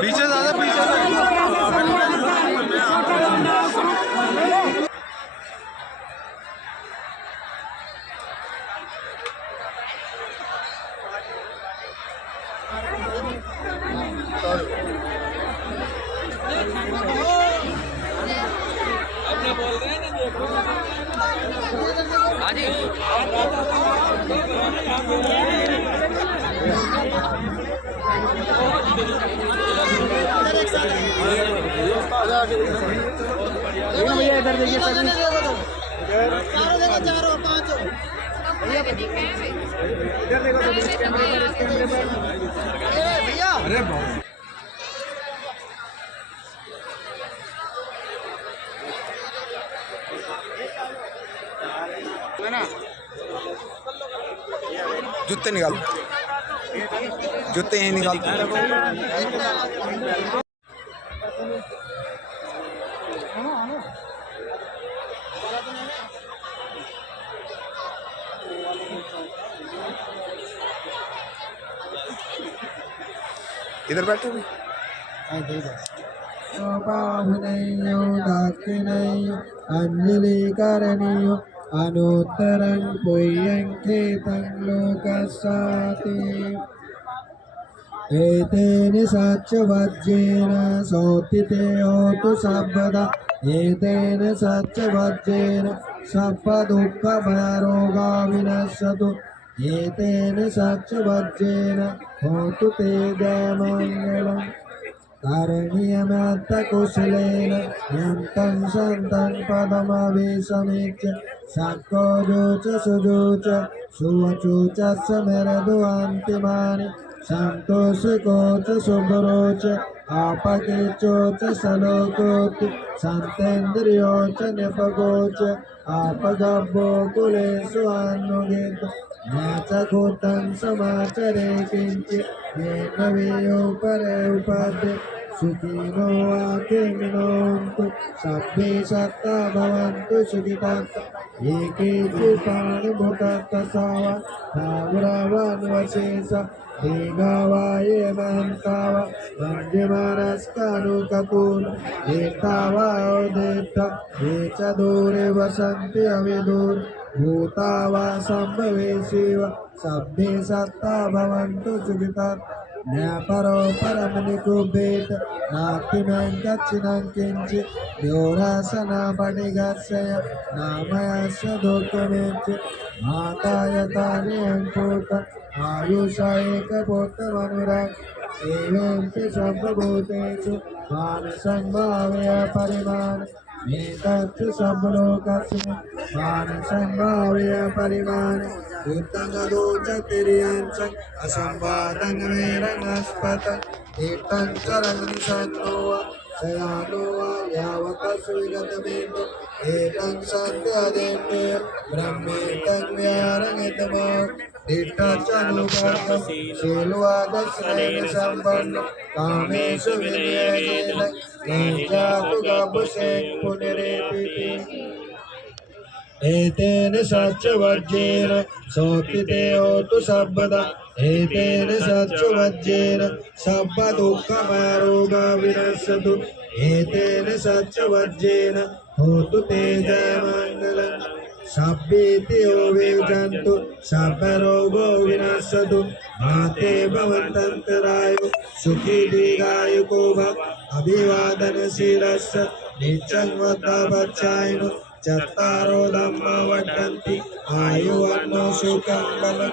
पीछे ज्यादा पीछे भैया इधर देखिए सर, चारों पांचों भैया इधर देखो तो इस कैमरे पर भैया। अरे जूते निकाल, जूते यहीं निकाल। इधर बैठो भी। अंजलि करणीय अनुत्तरं पुय्यंकेतं लोकस्याति एतेन सच्चवज्रेण सौतिते होतु सर्वदा एतेन सच्चवज्रेण सर्वदुःखभयरोगा विनश्यतु एतेन सच्चवज्रेण होतु ते जयमङ्गलम् करणीयमत्तकुशलेन यन्तं सन्तं पदमभिसमीच्य सक्कोजोच सुजोच सुवचोच समरदुअन्तिमानि सन्तोषिकोच शुभरोच आपकेचोच सलोकोति सन्तेन्द्रियोच निपगोच आपगभ्यो कुलेषु अनुगेत नाचकूतं समाचरे किञ्चित् येन वेयोपरे उपाद्य सुखिनो वाक्यमिनोन्तु सभ्ये सत्ता भवन्तु सुखितान्त एके चिपाणिभूतत्तसावा धावरावान्वशेष देगावाये महन्तावा मन्यमानस्कानुकपूर् एतावा उदेत्त ये च दूरे वसन्ति अविदूर भूतावा सम्भवे शिव सभ्ये सत्ता भवन्तु सुखितात् न परो परमनिकुभेत नातिनं गच्छिनं किञ्चित् योरासनापटिगस्सय नामयस्य दुःखमेच्च माता यथा नियङ्कृत आयुषा एकपुत्रमनुराग एवं सर्वभूतेषु मानसं भावय परिमाण एतत् सर्वलोकस्य मानसं भावय परिमाण उत्तङ्गदोच तिर्यञ्च असंवादं वेरनस्पत एतं चरणं वा शयानो वा यावत् सुविगतमेतु एतं सन्त्यदेते ब्रह्मेतं व्यारङ्गतमो दिट्टचनुगतं शीलवादश्रेण सम्पन्नो कामेषु विनियोगेन जातु गभुषे पुनरेति एतेन सच्चवज्रेण सोत्थिते होतु सर्वदा एतेन सच्चवज्रेण सर्वदुःखमरोगा विनश्यतु एतेन सच्चवज्रेण होतु ते जयमङ्गलम् सभ्येतियो विजन्तु सर्वरोगो विनश्यतु माते भवन्तन्तरायो सुखी दीर्घायुको भव अभिवादनशीलस्य नित्यं वद्धापचायिनो चत्तारो धम्मा वर्धन्ति आयुर्वन्नो सुखं बलं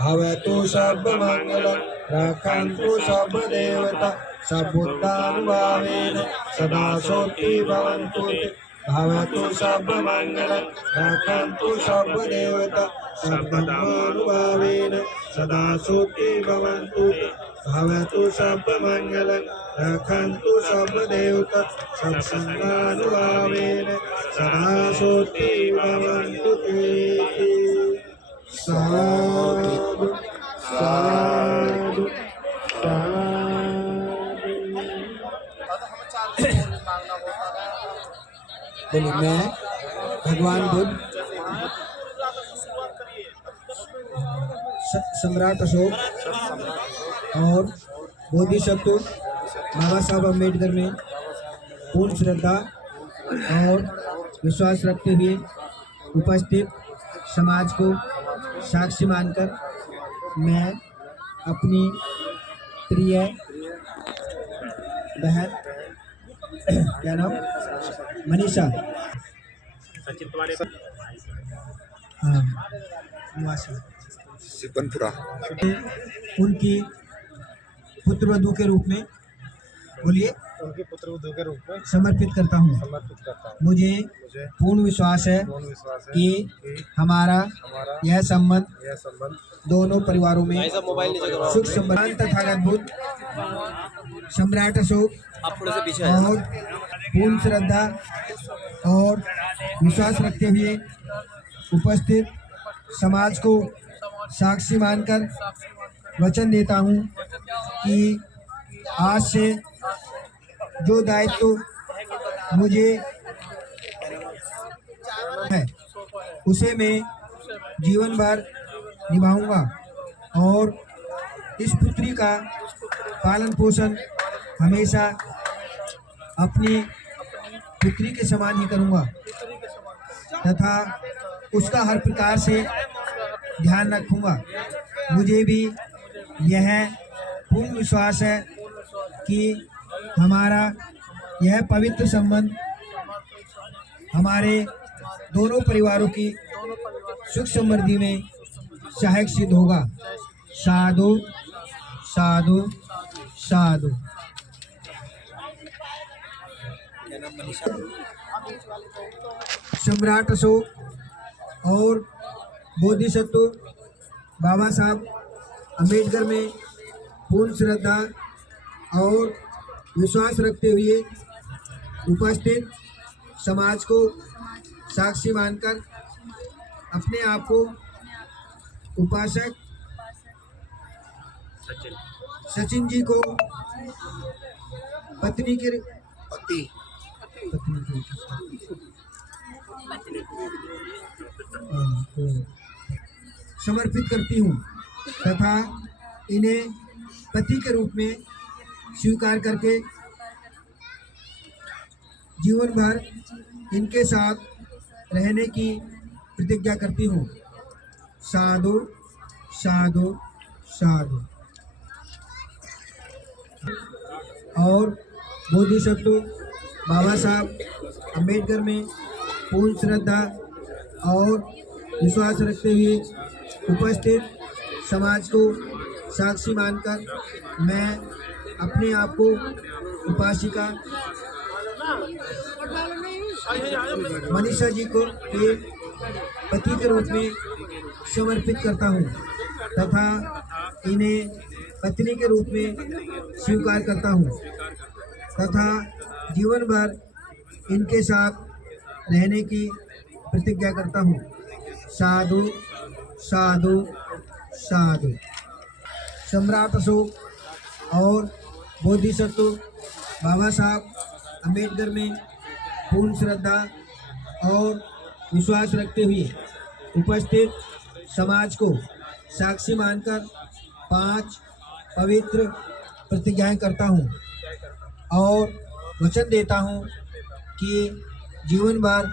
भवतु सर्वमङ्गलं रक्षन्तु सर्वदेवता सबुद्धानुभावेन सदा सोति भवन्तु ते भवतु सर्वमङ्गलं रक्षन्तु सर्वदेवता सर्वधर्मानुभावेन सदा सोति भवन्तु ते भवतु सर्वमङ्गलं रक्षन्तु सर्वदेवता सत्सङ्गानुभावेन सदा सोति भवन्तु ते। साधु साधु बोलिए मैं भगवान बुद्ध सम्राट अशोक और बोधिसत्व बाबा साहब अम्बेडकर में पूर्ण श्रद्धा और विश्वास रखते हुए उपस्थित समाज को साक्षी मानकर मैं अपनी प्रिय बहन क्या नाम मनीषा हाँ निवासी सिपनपुरा उनकी पुत्रवधू के रूप में बोलिए उनके पुत्रवधू के रूप में समर्पित करता हूँ। समर्पित करता हूँ। मुझे मुझे पूर्ण विश्वास है पूर्ण विश्वास है कि हमारा यह संबंध यह संबंध दोनों परिवारों में सुख संबंध तथागत बुद्ध सम्राट अशोक और पूर्ण श्रद्धा और विश्वास रखते हुए उपस्थित समाज को साक्षी मानकर वचन देता हूँ कि आज से जो दायित्व मुझे है उसे मैं जीवन भर निभाऊंगा और इस पुत्री का पालन पोषण हमेशा अपनी पुत्री के समान ही करूंगा तथा उसका हर प्रकार से ध्यान रखूंगा। मुझे भी यह पूर्ण विश्वास है कि हमारा यह पवित्र संबंध हमारे दोनों परिवारों की सुख समृद्धि में सहायक सिद्ध होगा। साधु साधु साधु। सम्राट अशोक और बोधिसत्व बाबा साहब अम्बेडकर में पूर्ण श्रद्धा और विश्वास रखते हुए उपस्थित समाज को साक्षी मानकर अपने आप को उपासक सचिन जी को पत्नी के समर्पित करती हूँ तथा इन्हें पति के रूप में स्वीकार करके जीवन भर इनके साथ रहने की प्रतिज्ञा करती हूँ। साधु साधु साधु। और बोधिसत्व बाबा साहब अम्बेडकर में पूर्ण श्रद्धा और विश्वास रखते हुए उपस्थित समाज को साक्षी मानकर मैं अपने आप को उपासिका मनीषा जी को के पति के रूप में समर्पित करता हूँ तथा इन्हें पत्नी के रूप में स्वीकार करता हूँ तथा जीवन भर इनके साथ रहने की प्रतिज्ञा करता हूँ। साधु साधु साधु। सम्राट अशोक और बोधिसत्व बाबा साहब अम्बेडकर में पूर्ण श्रद्धा और विश्वास रखते हुए उपस्थित समाज को साक्षी मानकर 5 पवित्र प्रतिज्ञाएं करता हूँ और वचन देता हूँ कि जीवन भर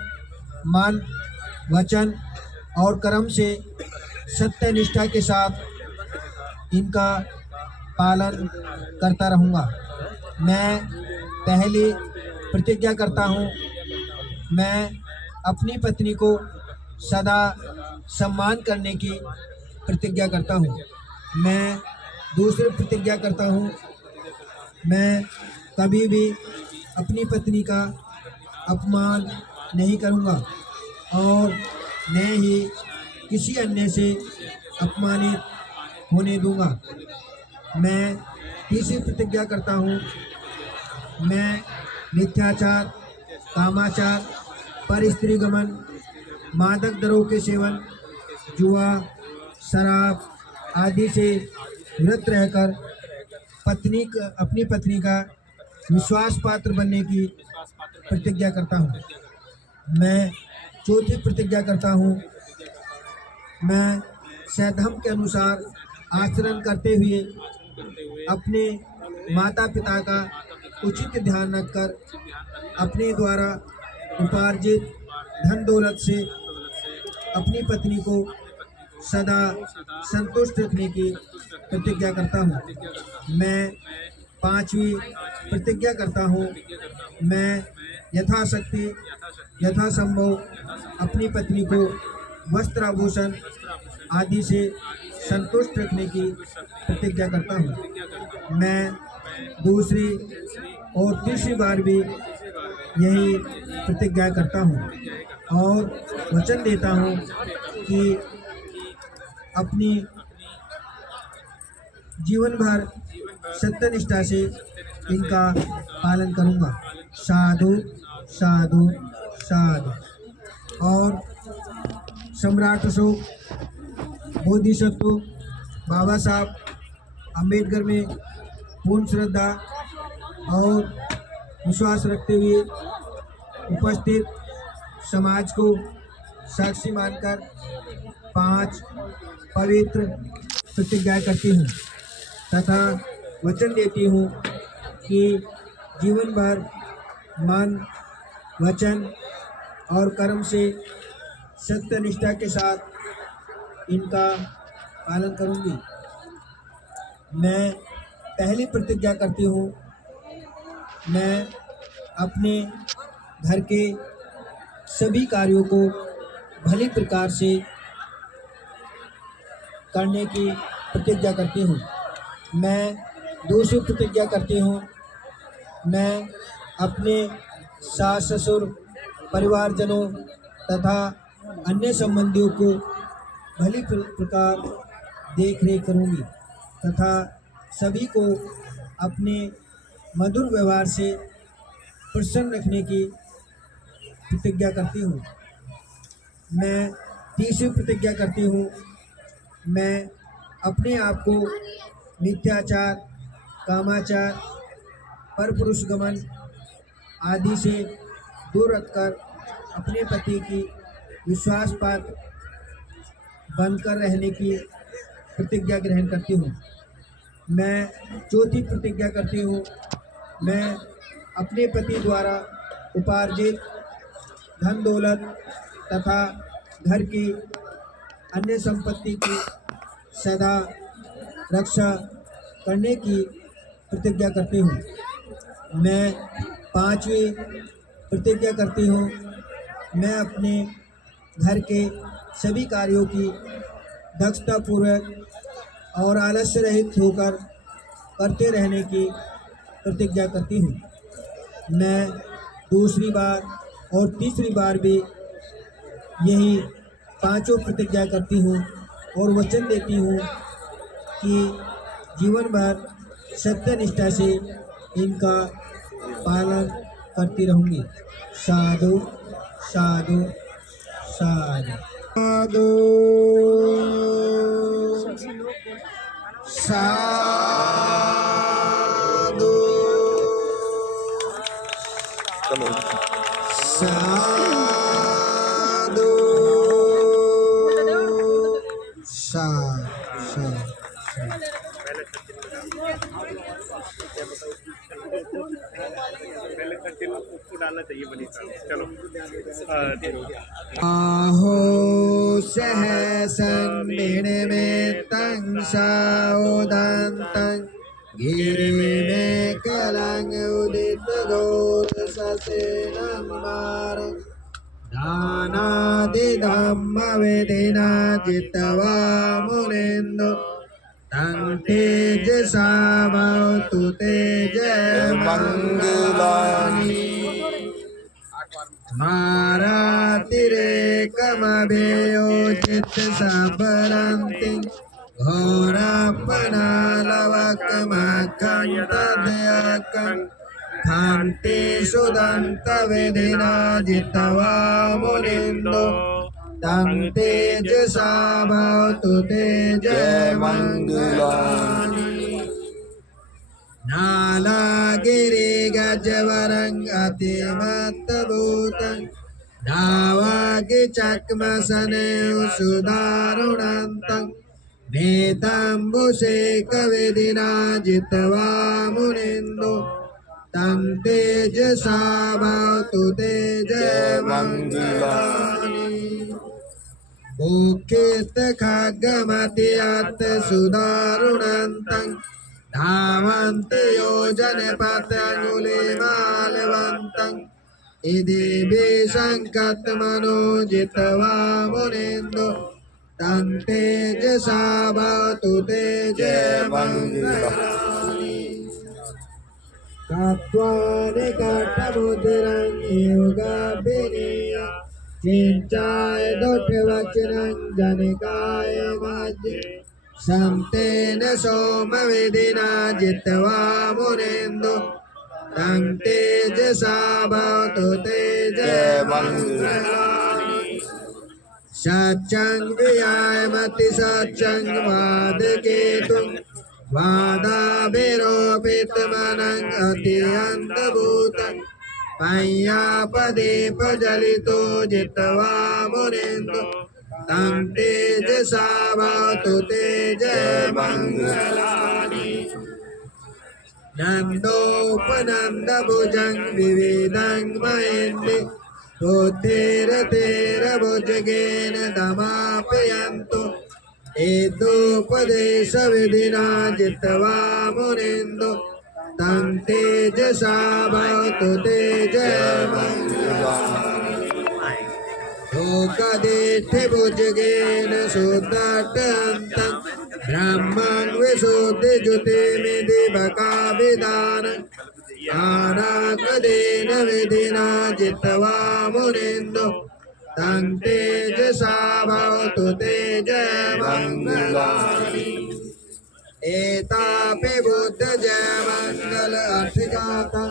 मन वचन और कर्म से सत्य निष्ठा के साथ इनका पालन करता रहूँगा। मैं पहली प्रतिज्ञा करता हूँ, मैं अपनी पत्नी को सदा सम्मान करने की प्रतिज्ञा करता हूँ। मैं दूसरी प्रतिज्ञा करता हूँ, मैं कभी भी अपनी पत्नी का अपमान नहीं करूँगा और न ही किसी अन्य से अपमानित होने दूँगा। मैं तीसरी प्रतिज्ञा करता हूँ, मैं मिथ्याचार, कामाचार, परस्त्रीगमन, मादक द्रव्यों के सेवन, जुआ, शराब आदि से विरत रहकर अपनी पत्नी का विश्वास पात्र बनने की प्रतिज्ञा करता हूँ। मैं चौथी प्रतिज्ञा करता हूँ, मैं सद्धर्म के अनुसार आचरण करते हुए अपने माता पिता का उचित ध्यान रखकर अपने द्वारा उपार्जित धन दौलत से अपनी पत्नी को सदा संतुष्ट रखने की प्रतिज्ञा करता हूँ। मैं पांचवी प्रतिज्ञा करता हूँ, मैं यथाशक्ति यथासंभव अपनी पत्नी को वस्त्र आभूषण आदि से संतुष्ट रखने की प्रतिज्ञा करता हूँ। मैं दूसरी और तीसरी बार भी यही प्रतिज्ञा करता हूँ और वचन देता हूँ कि अपनी जीवन भर सत्यनिष्ठा से इनका पालन करूँगा। साधु साधु साधु। और सम्राट अशोक, बोधिसत्व बाबा साहब अम्बेडकर में पूर्ण श्रद्धा और विश्वास रखते हुए उपस्थित समाज को साक्षी मानकर 5 पवित्र प्रतिज्ञा करती हूँ तथा वचन देती हूँ कि जीवन भर मन, वचन और कर्म से सत्यनिष्ठा के साथ इनका पालन करूँगी। मैं पहली प्रतिज्ञा करती हूँ, मैं अपने घर के सभी कार्यों को भली प्रकार से करने की प्रतिज्ञा करती हूँ। मैं दूसरी प्रतिज्ञा करती हूँ, मैं अपने सास ससुर, परिवारजनों तथा अन्य संबंधियों को भली प्रकार देख रेख करूँगी तथा सभी को अपने मधुर व्यवहार से प्रसन्न रखने की प्रतिज्ञा करती हूँ। मैं तीसरी प्रतिज्ञा करती हूँ, मैं अपने आप को मिथ्याचार, कामाचार, परपुरुष गमन आदि से दूर रखकर अपने पति की विश्वास पात्र बनकर रहने की प्रतिज्ञा ग्रहण करती हूँ। मैं चौथी प्रतिज्ञा करती हूँ, मैं अपने पति द्वारा उपार्जित धन दौलत तथा घर की अन्य संपत्ति की सदा रक्षा करने की प्रतिज्ञा करती हूँ। मैं पांचवी प्रतिज्ञा करती हूँ, मैं अपने घर के सभी कार्यों की दक्षतापूर्वक और आलस्य रहित होकर करते रहने की प्रतिज्ञा करती हूँ। मैं दूसरी बार और तीसरी बार भी यही पांचों प्रतिज्ञा करती हूँ और वचन देती हूँ कि जीवन भर सत्यनिष्ठा से इनका पालन करती रहूँगी। साधु साधु साधु साधु साधु साधु आहो सहसन में तंग साउदंतं गिरि में कलंग उदित घोर ससेनं मारं नानादि धम्म वेदिना जित्वा मुनिन्दो तं तेजसा भवतु तेज मंगलानि मारातिरेकमभेयोचित सबरन्ति घोरपनालवकमखण्डदयकं खान्ति सुदन्तविधिना जित्वा मुनिन्दो तं तेजसा भवतु तेज मंगलानि नालागिरि गजवरं अतिमत्तभूतं धावागि चक्मसनेव सुदारुणन्तं नेतम्बुशेखविधिना जित्वा मुनिन्दो तं तेजसा भवतु तेज मंगलानि मुखेत खड्गमतियत् सुदारुणन्तं धावन्ति योजनपथङ्गुलिमालवन्तम् इति विशङ्कतमनो जित्वा मुनिन्दो तं तेजसा भवतु तेज मंगलानि कत्वानि कट्टमुद्रं योगाभिनीय चिञ्चाय दोषवचनं जनिकाय मज्जे संतेन सोमविधिना जित्वा मुनिन्दो तं तेजसा भवतु तेज मंगलानि सच्चं विहायमति सच्चं वादकेतुं वादाभिरोपितमनं अत्यन्तभूतं पय्यापदीपजलितो जित्वा मुनिन्दो तं तेजसा भवतु तेज मंगलानि नन्दोपनन्दभुजं विविधं महेन्दि बुद्धिरथेरभुजगेन दमापयन्तु एतोपदेशविधिना जित्वा मुनिन्दो तं तेजसा भवतु तेज मंगलानि लोकदिष्टिभुजगेन शुद्धटन्तं ब्रह्मं विशुद्धिज्योतिमिति बकाभिधानं ज्ञानाकदेन विधिना जित्वा मुनिन्दो तं तेजसा भवतु तेज मंगलानि एतापि बुद्धजयमङ्गल अष्टगाथा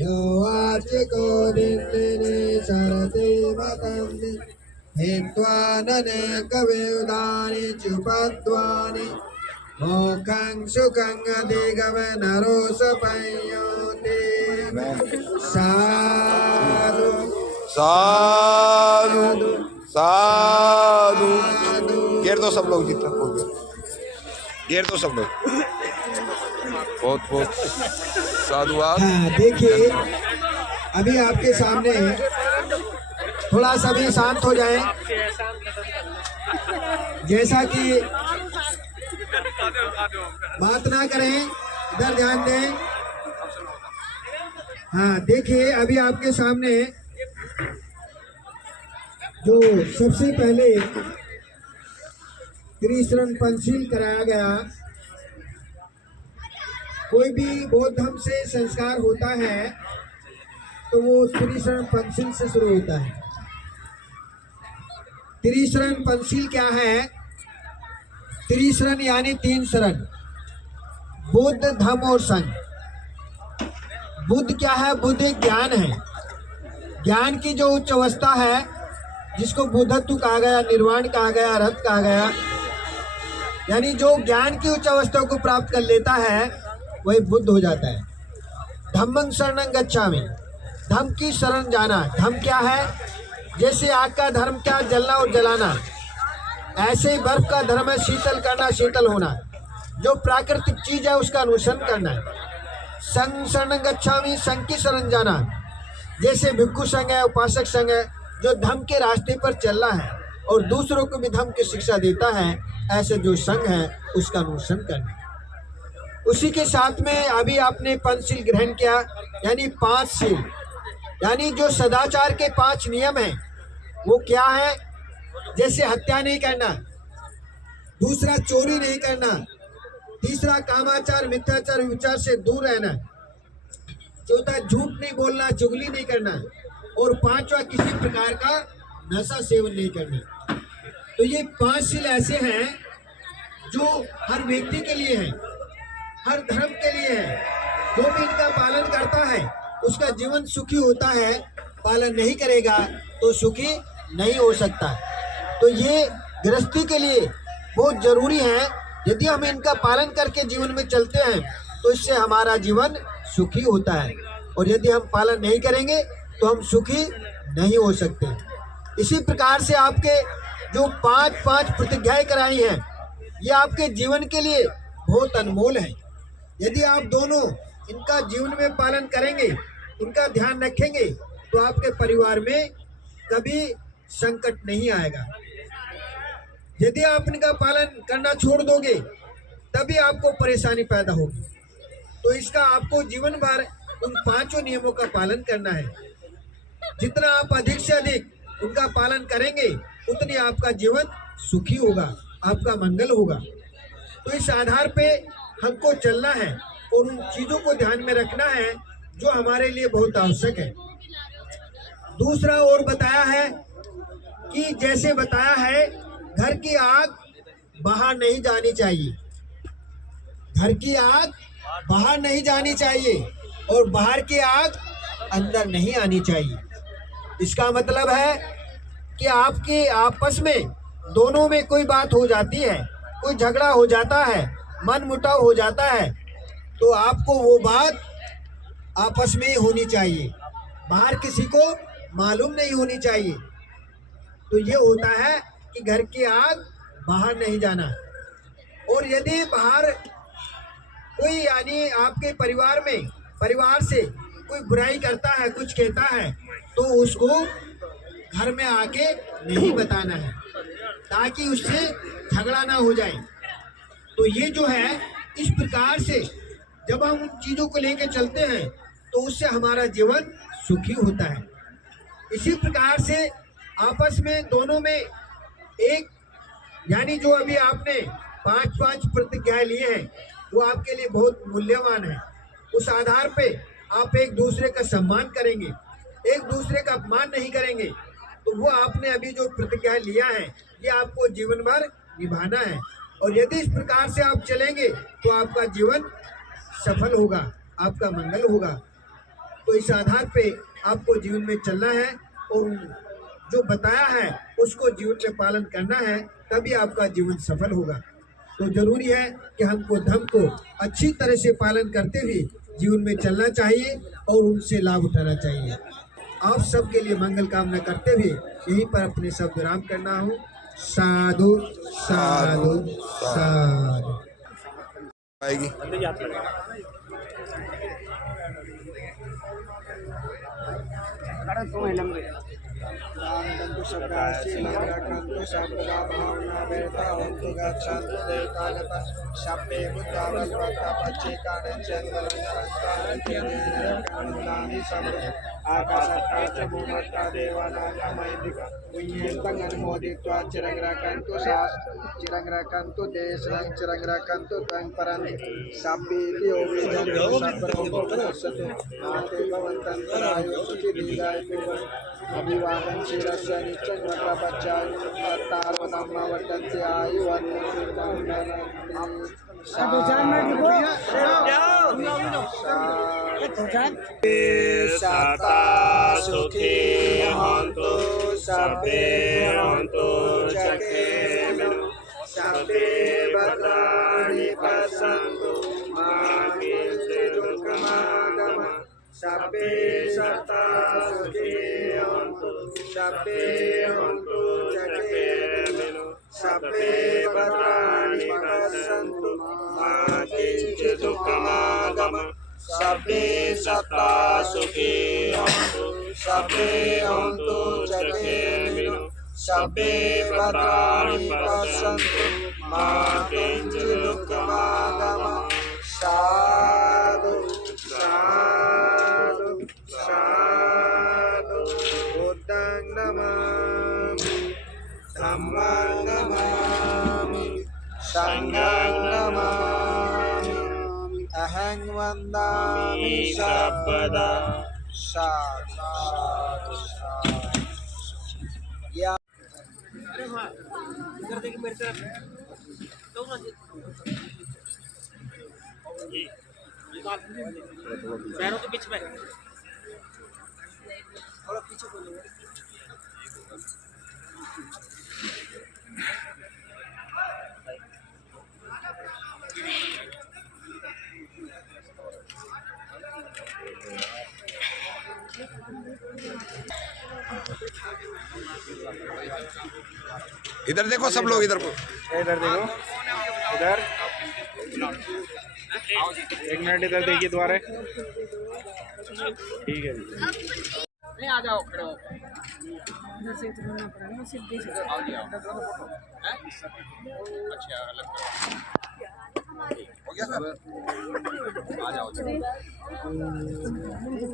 यो वाचिको दिन्दिने शरते वदन्ति हित्वा ननेकविधानि चुपद्वानि मोक्षं सुखं अधिगमनरोषपयोति साधु साधु साधु घेर दो सब लोग जितना हो गया घेर दो सब लोग बहुत बहुत साधुवाद। हाँ देखिए अभी आपके सामने थोड़ा सा भी शांत हो जाएं, जैसा कि बात ना करें, इधर ध्यान दें। हाँ देखिए अभी आपके सामने जो सबसे पहले त्रिशरण पंचशील कराया गया। कोई भी बौद्ध धर्म से संस्कार होता है तो वो त्रिशरण पंचशील से शुरू होता है। त्रिशरण पंचशील क्या है? त्रिशरण यानी 3 शरण, बुद्ध धम्म और संघ। बुद्ध क्या है? बुद्ध एक ज्ञान है। ज्ञान की जो उच्च अवस्था है जिसको बुद्धत्व कहा गया, निर्वाण कहा गया, अर्हत कहा गया, यानी जो ज्ञान की उच्च अवस्था को प्राप्त कर लेता है वही बुद्ध हो जाता है। धम्मं शरणं गच्छामि, धम्म की शरण जाना। धम्म क्या है? जैसे आग का धर्म क्या? जलना और जलाना। ऐसे ही बर्फ का धर्म है शीतल करना, शीतल होना। जो प्राकृतिक चीज है उसका अनुसरण करना है। संघ शरणं गच्छामि, संघ की शरण जाना। जैसे भिक्षु संघ है, उपासक संघ है, जो धम्म के रास्ते पर चल रहा है और दूसरों को भी धम्म की शिक्षा देता है, ऐसे जो संघ है उसका अनुसरण करना। उसी के साथ में अभी आपने पंचशील ग्रहण किया, यानी 5 शील, यानी जो सदाचार के 5 नियम हैं वो क्या है? जैसे हत्या नहीं करना, दूसरा चोरी नहीं करना, तीसरा कामाचार मिथ्याचार विचार से दूर रहना, चौथा झूठ नहीं बोलना, चुगली नहीं करना, और पांचवा किसी प्रकार का नशा सेवन नहीं करना। तो ये 5 शील ऐसे हैं जो हर व्यक्ति के लिए है, हर धर्म के लिए है। जो भी इनका पालन करता है उसका जीवन सुखी होता है, पालन नहीं करेगा तो सुखी नहीं हो सकता। तो ये गृहस्थी के लिए बहुत जरूरी है। यदि हम इनका पालन करके जीवन में चलते हैं तो इससे हमारा जीवन सुखी होता है, और यदि हम पालन नहीं करेंगे तो हम सुखी नहीं हो सकते। इसी प्रकार से आपके जो 5 प्रतिज्ञाएं कराई हैं, ये आपके जीवन के लिए बहुत अनमोल है। यदि आप दोनों इनका जीवन में पालन करेंगे, इनका ध्यान रखेंगे, तो आपके परिवार में कभी संकट नहीं आएगा। यदि आप इनका पालन करना छोड़ दोगे तभी आपको परेशानी पैदा होगी। तो इसका आपको जीवन भर उन 5 नियमों का पालन करना है। जितना आप अधिक से अधिक उनका पालन करेंगे उतनी आपका जीवन सुखी होगा, आपका मंगल होगा। तो इस आधार पे हमको चलना है और उन चीजों को ध्यान में रखना है जो हमारे लिए बहुत आवश्यक है। दूसरा और बताया है कि जैसे बताया है, घर की आग बाहर नहीं जानी चाहिए, घर की आग बाहर नहीं जानी चाहिए, और बाहर की आग अंदर नहीं आनी चाहिए। इसका मतलब है कि आपके आपस में दोनों में कोई बात हो जाती है, कोई झगड़ा हो जाता है, मन मुटाव हो जाता है, तो आपको वो बात आपस में ही होनी चाहिए, बाहर किसी को मालूम नहीं होनी चाहिए। तो ये होता है कि घर की आग बाहर नहीं जाना। और यदि बाहर कोई यानी आपके परिवार से कोई बुराई करता है, कुछ कहता है, तो उसको घर में आके नहीं बताना है ताकि उससे झगड़ा ना हो जाए। तो ये जो है, इस प्रकार से जब हम उन चीजों को लेके चलते हैं तो उससे हमारा जीवन सुखी होता है। इसी प्रकार से आपस में दोनों में एक यानी जो अभी आपने 5 प्रतिज्ञाएं लिए हैं वो आपके लिए बहुत मूल्यवान है। उस आधार पे आप एक दूसरे का सम्मान करेंगे, एक दूसरे का अपमान नहीं करेंगे। तो वो आपने अभी जो प्रतिज्ञा लिया है ये आपको जीवन भर निभाना है, और यदि इस प्रकार से आप चलेंगे तो आपका जीवन सफल होगा, आपका मंगल होगा। तो इस आधार पे आपको जीवन में चलना है और जो बताया है उसको जीवन में पालन करना है, तभी आपका जीवन सफल होगा। तो जरूरी है कि हमको धर्म को अच्छी तरह से पालन करते हुए जीवन में चलना चाहिए और उनसे लाभ उठाना चाहिए। आप सबके लिए मंगल कामना करते हुए यहीं पर अपने शब्द विराम करना हूँ। साधु साधु साधु। आएगी रामदंतु शब्दास्ति नगरकंतु शब्दा भावना वेता होन्तु गच्छन्तु देवतागता शब्दे बुद्धावल्पता पच्चेकाने चन्द्रलङ्कारन्तानि शब्दे आकाशत्ता च भूमत्ता देवानां मैदिका विඤ्ඤन्तं अनुमोदित्वा चिरंग्रकन्तु देशं चिरंग्रकन्तु त्वं परन्ति शब्देति ओवेदन्तु सर्वभूतमस्तु नाते भवन्तन्तरायो सुखिदीर्घायु अभिवादन शिरस्य नित्यं प्रपच्चाय तत्तावधम्म वर्तन्ते सता सुखी हन्तु सब्बे हन्तु चकेमिनो सब्बे भद्राणि पश्यन्तु मा किञ्चित् दुःखमागमः सब्बे सता सुखी हन्तु सब्बे हन्तु चकेमिनो सब्बे भद्राणि पश्यन्तु मा किञ्चित् दुःखमागमः सब्बे सता सुखी हन्तु सब्बे हन्तु चकेमिनो सब्बे भद्राणि पश्यन्तु मा किञ्चित् दुःखमागमः। साधु साधु साधु बुद्धं नमामि। धम्मं नमामि संघं नमामि अहं वन्दामि सर्वदा साधु साधु। या पैरों के बीच में इधर देखो सब लोग, इधर को। इधर देखो, इधर 1 मिनट इधर देखिए दोबारा। ठीक है जी, आ जाओ, खड़े हो। इधर से उतरना पड़ेगा, सीधे से आओ जी, आओ। अच्छा, अलग हो गया सर? आ जाओ।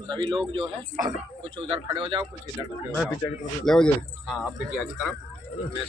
सभी लोग जो है कुछ उधर खड़े हो जाओ, कुछ इधर खड़े हो जाओ। ले जी। हाँ, आप बिटिया की तरफ। मैं